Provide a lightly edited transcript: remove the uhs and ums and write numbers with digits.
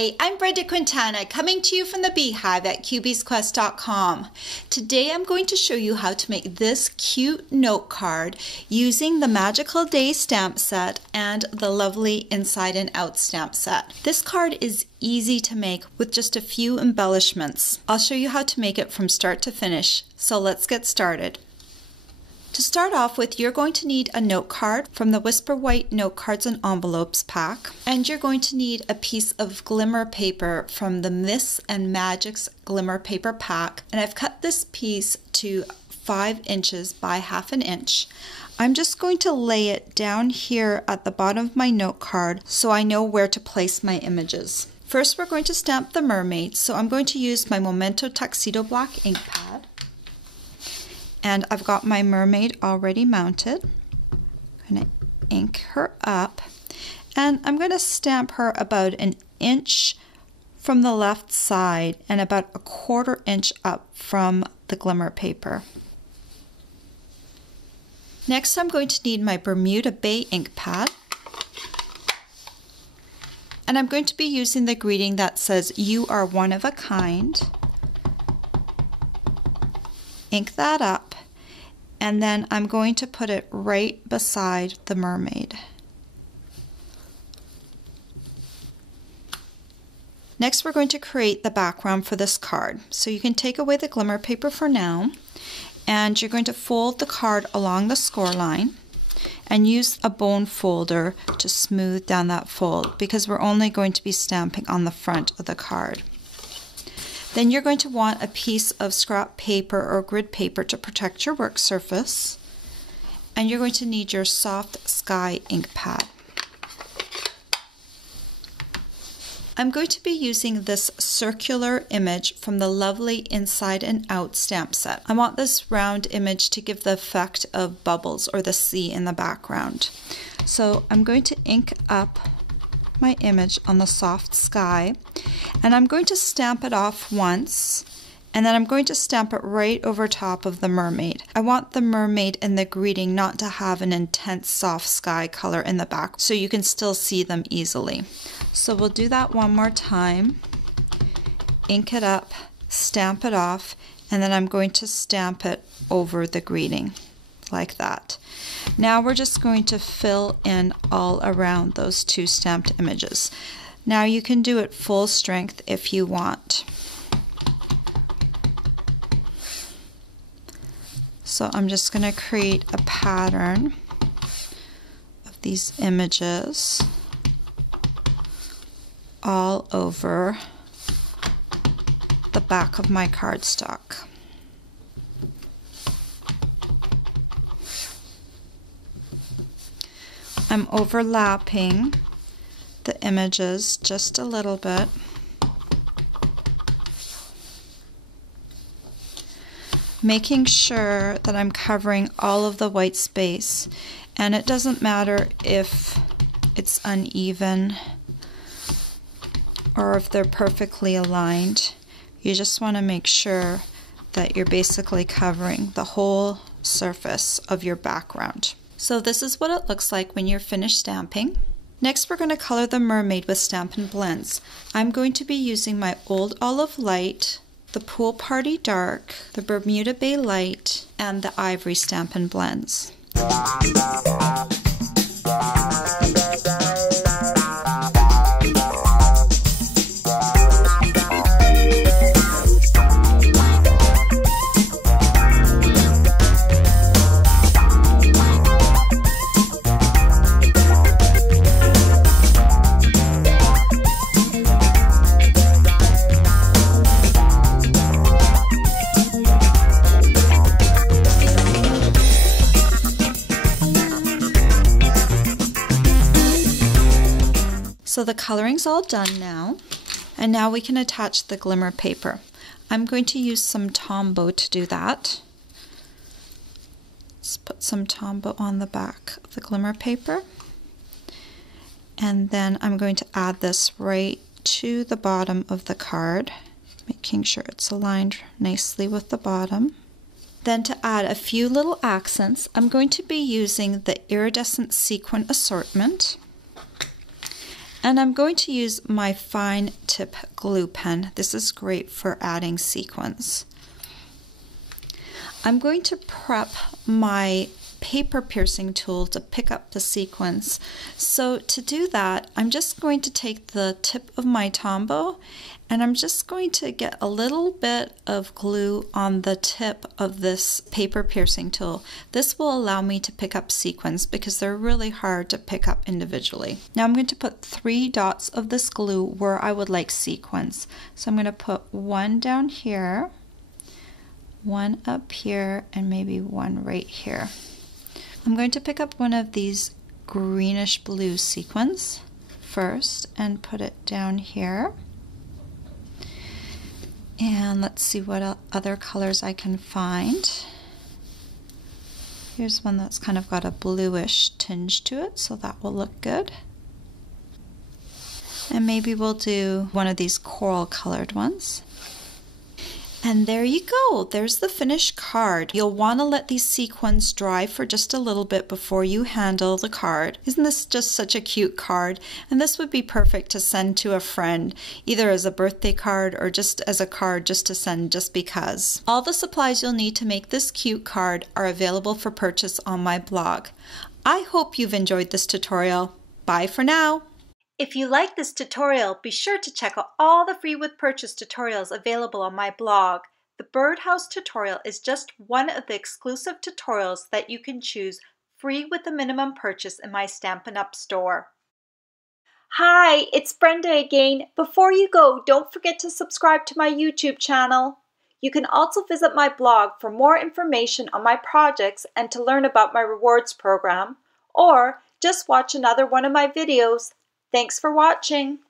Hi, I'm Brenda Quintana, coming to you from the Beehive at cubiesquest.com. Today I'm going to show you how to make this cute note card using the Magical Day stamp set and the lovely Inside and Out stamp set. This card is easy to make with just a few embellishments. I'll show you how to make it from start to finish, so let's get started. To start off with, you're going to need a note card from the Whisper White Note Cards and Envelopes pack, and you're going to need a piece of glimmer paper from the Myths and Magics Glimmer Paper pack, and I've cut this piece to 5 inches by 1/2 inch. I'm just going to lay it down here at the bottom of my note card so I know where to place my images. First, we're going to stamp the mermaid, so I'm going to use my Memento Tuxedo Black ink pad. And I've got my mermaid already mounted. I'm going to ink her up. And I'm going to stamp her about 1 inch from the left side and about 1/4 inch up from the glimmer paper. Next, I'm going to need my Bermuda Bay Ink Pad. And I'm going to be using the greeting that says, "You are one of a kind." Ink that up, and then I'm going to put it right beside the mermaid. Next, we're going to create the background for this card. So you can take away the glimmer paper for now, and you're going to fold the card along the score line and use a bone folder to smooth down that fold because we're only going to be stamping on the front of the card. Then you're going to want a piece of scrap paper or grid paper to protect your work surface. And you're going to need your soft sky ink pad. I'm going to be using this circular image from the lovely Inside and Out stamp set. I want this round image to give the effect of bubbles or the sea in the background. So I'm going to ink up my image on the soft sky, and I'm going to stamp it off once, and then I'm going to stamp it right over top of the mermaid. I want the mermaid and the greeting not to have an intense soft sky color in the back, so you can still see them easily. So we'll do that one more time. Ink it up, stamp it off, and then I'm going to stamp it over the greeting like that. Now we're just going to fill in all around those 2 stamped images. Now you can do it full strength if you want. So I'm just going to create a pattern of these images all over the back of my cardstock. I'm overlapping the images just a little bit. Making sure that I'm covering all of the white space, and it doesn't matter if it's uneven or if they're perfectly aligned. You just want to make sure that you're basically covering the whole surface of your background. So this is what it looks like when you're finished stamping. Next, we're going to color the mermaid with Stampin' blends. I'm going to be using my Old Olive Light, the Pool Party Dark, the Bermuda Bay Light, and the Ivory Stampin' blends. So the coloring's all done now, and now we can attach the glimmer paper. I'm going to use some Tombow to do that. Let's put some Tombow on the back of the glimmer paper, and then I'm going to add this right to the bottom of the card, making sure it's aligned nicely with the bottom. Then to add a few little accents, I'm going to be using the Iridescent Sequin Assortment. And I'm going to use my fine tip glue pen. This is great for adding sequins. I'm going to prep my paper piercing tool to pick up the sequins. So to do that, I'm just going to take the tip of my Tombow and I'm just going to get a little bit of glue on the tip of this paper piercing tool. This will allow me to pick up sequins because they're really hard to pick up individually. Now I'm going to put 3 dots of this glue where I would like sequins. So I'm going to put one down here, one up here, and maybe one right here. I'm going to pick up one of these greenish blue sequins first and put it down here. And let's see what other colors I can find. Here's one that's kind of got a bluish tinge to it, so that will look good. And maybe we'll do one of these coral colored ones. And there you go, there's the finished card. You'll want to let these sequins dry for just a little bit before you handle the card. Isn't this just such a cute card? And this would be perfect to send to a friend, either as a birthday card or just as a card just to send just because. All the supplies you'll need to make this cute card are available for purchase on my blog. I hope you've enjoyed this tutorial. Bye for now. If you like this tutorial, be sure to check out all the free with purchase tutorials available on my blog. The birdhouse tutorial is just one of the exclusive tutorials that you can choose free with a minimum purchase in my Stampin' Up! Store. Hi, it's Brenda again. Before you go, don't forget to subscribe to my YouTube channel. You can also visit my blog for more information on my projects and to learn about my rewards program, or just watch another one of my videos. Thanks for watching.